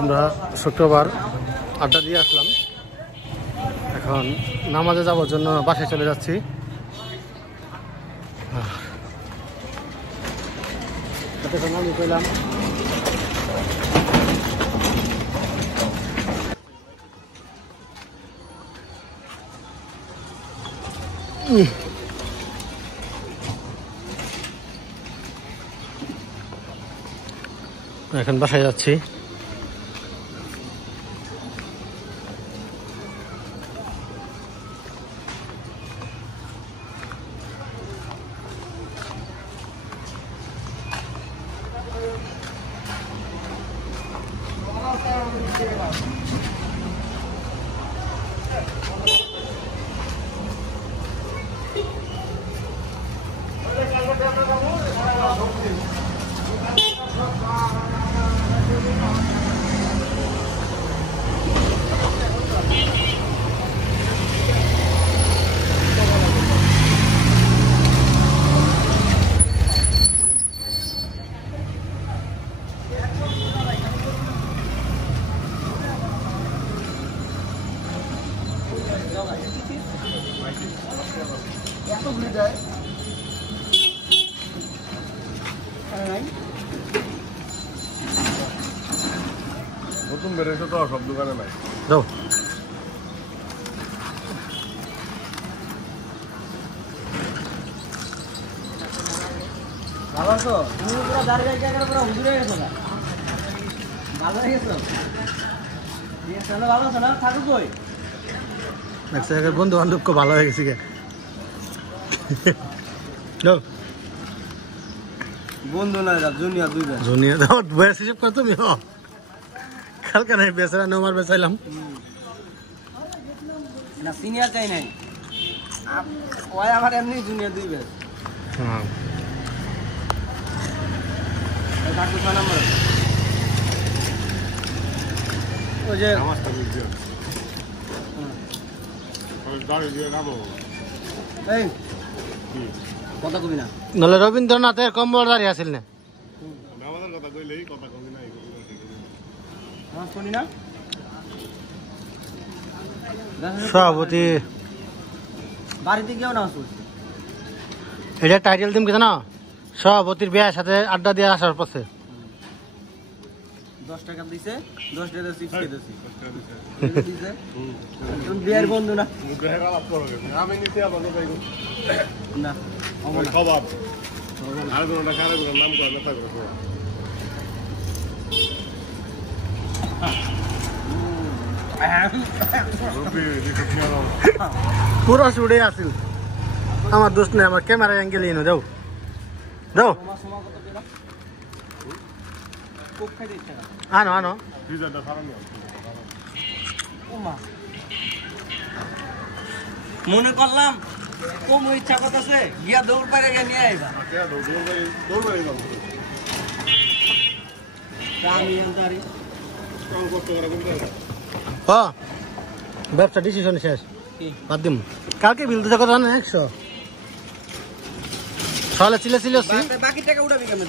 আমরা শুক্রবার আড্ডা দিয়ে আসলাম, এখন নামাজে যাওয়ার জন্য বাসায় চলে যাচ্ছি। আমি কইলাম এখন বাসায় যাচ্ছি। নতুন বেরোয়েছে তো সব দোকানে নাই। যাও ভালো আছো? তুমি পুরো দাঁড়িয়ে জায়গার পুরো হুজুরে গেছো না? ভালো হয়ে গেছো? ভালো আছো না? থাকো কই? বন্ধু বান্ধব খুব ভালো হয়ে গেছি গে। বন্ধু না জুনিয়র দুইটা। জুনিয়র দাও বয়স হিসেব কর তুমি। কালকে নাই বেচারা নমার বেচাইলাম না, সিনিয়র চাই নাই। ওই আমার এমনি জুনিয়র দুই বেশ। হ্যাঁ থাকবো 6 নম্বর। ওই যে নামাজটা বুঝছি গাড়ি দিয়ে যাবো। এই কথা কবি না, নাহলে রবীন্দ্রনাথের কম্বল দাঁড়িয়ে আসিল না। নামাজের কথা কইলেই কথা কবি না। নামাজ পড়ি না। সভাপতি বাড়িতে গিয়েও নামাজ পড়ছি। এটা টাইটেল দিম কিছু না, সভাপতির বিয়ের সাথে আড্ডা দিয়ে আসার পথে। 10 টাকা দিছে, 10 টাকা চিপস খেয়েছি। তুমি বিয়ের বন্ধু না? আমি নিতে আপনাকে না খবর আর কোনো টাকা আর কোনো নাম করে না থাকবে। পুরো ছুড়ে আসিল। আমার দোস্ত নেই, আমার ক্যামেরা অ্যাঙ্গেল এনে যাও যাও আনো আনো। মনে করলাম কম ইচ্ছা করতেছে গিয়া দৌড় পারে গিয়ে নিয়ে আইবা। ব্যবসা ডিসিশন শেষ, বাদ দিম। কালকে বিল দিতে কথা না 100 সকালে চিলে বাকি টাকা উঠাবি কেন?